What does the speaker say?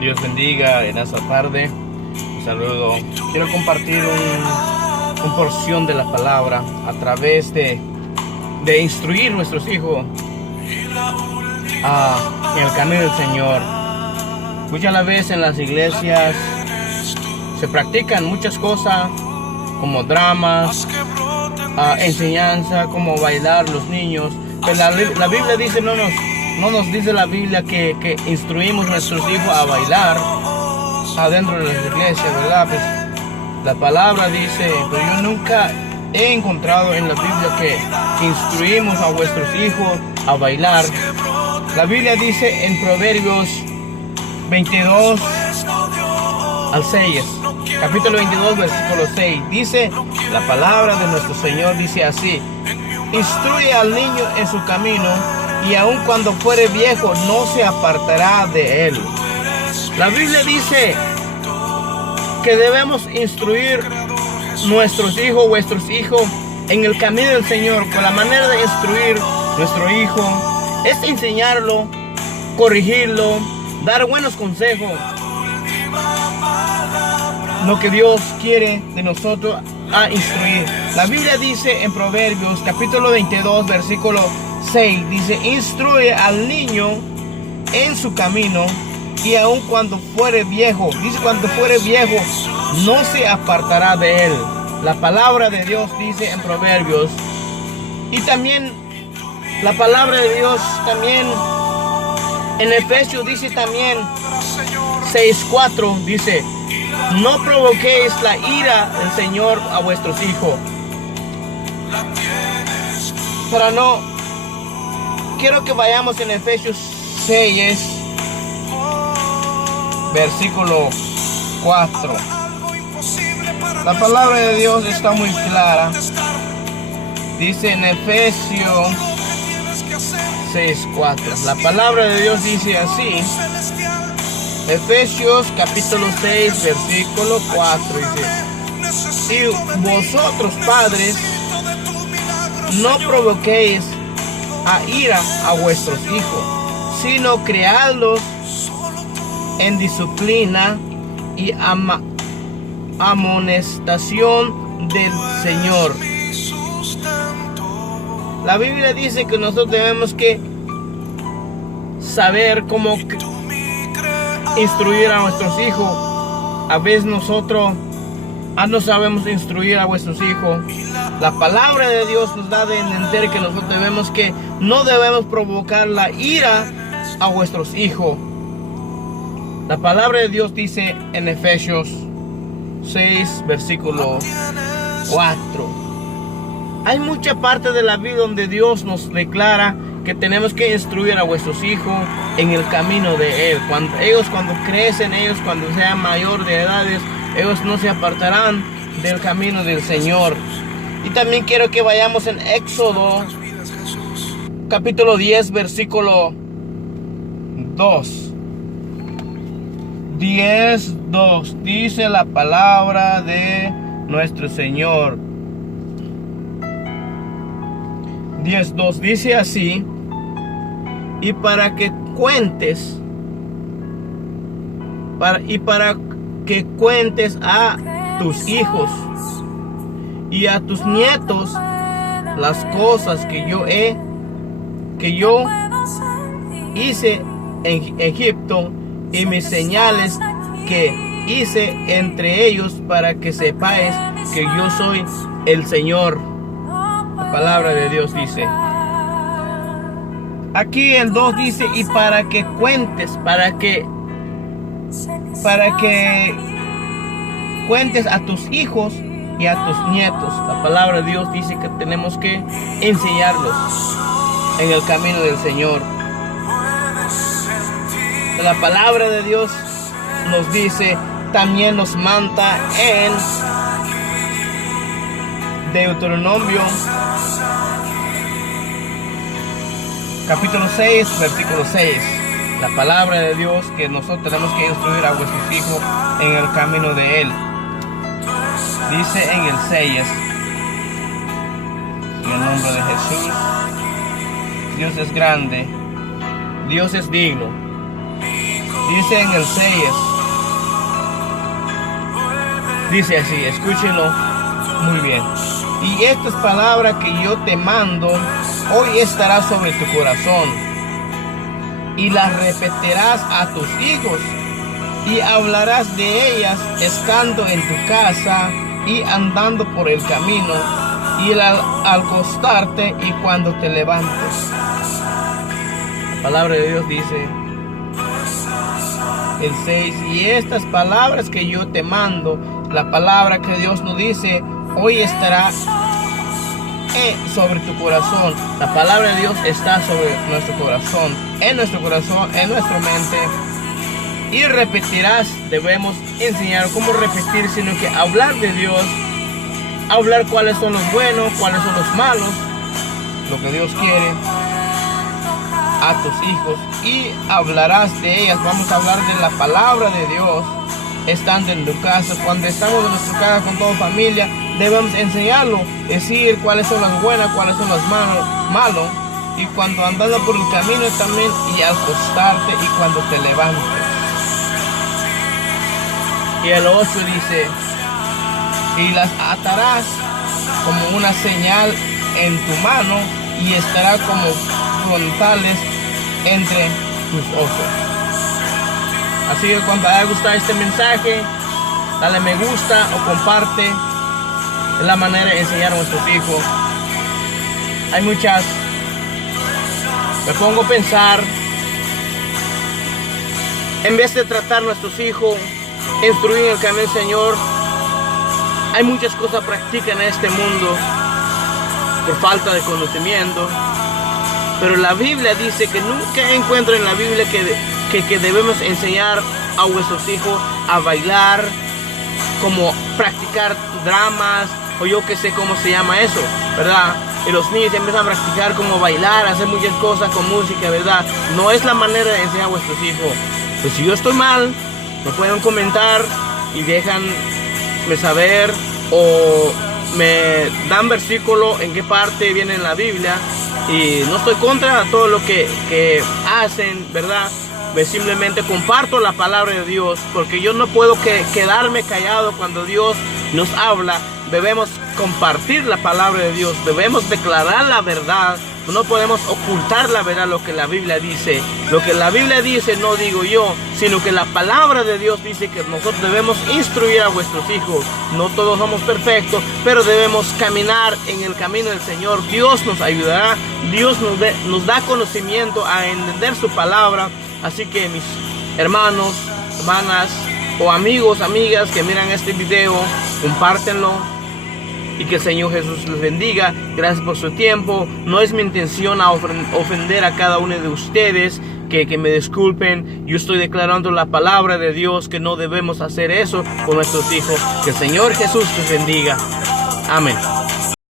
Dios bendiga en esta tarde. Un saludo. Quiero compartir una porción de la palabra a través de instruir a nuestros hijos en el camino del Señor. Muchas las veces en las iglesias se practican muchas cosas como dramas, enseñanza, como bailar los niños. Pero la Biblia dice, no nos dice la Biblia que instruimos a nuestros hijos a bailar adentro de las iglesias, ¿verdad? Pues la palabra dice, pero yo nunca he encontrado en la Biblia que instruimos a vuestros hijos a bailar. La Biblia dice en Proverbios 22 al 6, capítulo 22, versículo 6, dice la palabra de nuestro Señor, dice así: instruye al niño en su camino, y aun cuando fuere viejo no se apartará de él. La Biblia dice que debemos instruir nuestros hijos, vuestros hijos, en el camino del Señor. Con la manera de instruir nuestro hijo es enseñarlo, corregirlo, dar buenos consejos, lo que Dios quiere de nosotros a instruir. La Biblia dice en Proverbios capítulo 22 versículo 6, dice: instruye al niño en su camino, y aun cuando fuere viejo, dice, cuando fuere viejo no se apartará de él. La palabra de Dios dice en Proverbios. Y también la palabra de Dios también en Efesios dice también 6:4, dice: no provoquéis la ira del Señor a vuestros hijos. Pero no, quiero que vayamos en Efesios 6, versículo 4. La palabra de Dios está muy clara. Dice en Efesios 6:4. La palabra de Dios dice así. Efesios capítulo 6 versículo 4 dice: y vosotros, padres, no provoquéis a ira a vuestros hijos, sino criadlos en disciplina y amonestación del Señor. La Biblia dice que nosotros tenemos que saber cómo instruir a nuestros hijos. A veces nosotros no sabemos instruir a vuestros hijos. La palabra de Dios nos da de entender que nosotros no debemos provocar la ira a vuestros hijos. La palabra de Dios dice en Efesios 6 versículo 4. Hay mucha parte de la Biblia donde Dios nos declara que tenemos que instruir a vuestros hijos en el camino de Él. Cuando crecen, cuando sean mayor de edades, ellos no se apartarán del camino del Señor. Y también quiero que vayamos en Éxodo capítulo 10 versículo 2. 10:2 dice la palabra de nuestro Señor. 10:2 dice así: y para que cuentes a tus hijos y a tus nietos las cosas que yo hice en Egipto, y mis señales que hice entre ellos, para que sepáis que yo soy el Señor. La palabra de Dios dice. Aquí el 2 dice: y para que cuentes, para que cuentes a tus hijos y a tus nietos. La palabra de Dios dice que tenemos que enseñarlos en el camino del Señor. La palabra de Dios nos dice, también nos manda en Deuteronomio capítulo 6 versículo 6. La palabra de Dios que nosotros tenemos que instruir a vuestros hijos en el camino de Él. Dice en el 6: en el nombre de Jesús, Dios es grande, Dios es digno. Dice en el 6. Dice así, escúchenlo muy bien. Y estas palabras que yo te mando, hoy estará sobre tu corazón. Y las repetirás a tus hijos. Y hablarás de ellas estando en tu casa y andando por el camino. Y al acostarte y cuando te levantes. La palabra de Dios dice, el 6, y estas palabras que yo te mando, la palabra que Dios nos dice, hoy estará sobre tu corazón. La palabra de Dios está sobre nuestro corazón, en nuestra mente. Y repetirás, debemos enseñar cómo repetir, sino que hablar de Dios, hablar cuáles son los buenos, cuáles son los malos, lo que Dios quiere a tus hijos, y hablarás de ellas. Vamos a hablar de la palabra de Dios estando en tu casa. Cuando estamos en nuestra casa con toda familia, debemos enseñarlo, decir cuáles son las buenas, cuáles son las malos, y cuando andando por el camino también, y al acostarte y cuando te levantes. Y el 8 dice, y las atarás como una señal en tu mano, y estará como frontales entre tus ojos. Así que cuando te haya gustado este mensaje, dale me gusta o comparte. Es la manera de enseñar a nuestros hijos. Hay muchas. Me pongo a pensar, en vez de tratar a nuestros hijos, instruir en el camino del Señor, hay muchas cosas practican en este mundo por falta de conocimiento. Pero la Biblia dice que nunca encuentro en la Biblia que debemos enseñar a nuestros hijos a bailar, como practicar dramas, o yo que sé cómo se llama eso, ¿verdad? Y los niños empiezan a practicar como bailar, hacer muchas cosas con música, ¿verdad? No es la manera de enseñar a vuestros hijos. Pues si yo estoy mal, me pueden comentar y déjanme saber, o me dan versículo en qué parte viene en la Biblia. Y no estoy contra todo lo que hacen, ¿verdad? Pues simplemente comparto la palabra de Dios, porque yo no puedo quedarme callado cuando Dios nos habla. Debemos compartir la palabra de Dios, debemos declarar la verdad. No podemos ocultar la verdad, lo que la Biblia dice. Lo que la Biblia dice no digo yo, sino que la palabra de Dios dice que nosotros debemos instruir a vuestros hijos. No todos somos perfectos, pero debemos caminar en el camino del Señor. Dios nos ayudará, Dios nos da conocimiento a entender su palabra. Así que mis hermanos, hermanas o amigos, amigas que miran este video, compártenlo. Y que el Señor Jesús les bendiga. Gracias por su tiempo. No es mi intención ofender a cada uno de ustedes. Que me disculpen. Yo estoy declarando la palabra de Dios, que no debemos hacer eso con nuestros hijos. Que el Señor Jesús les bendiga. Amén.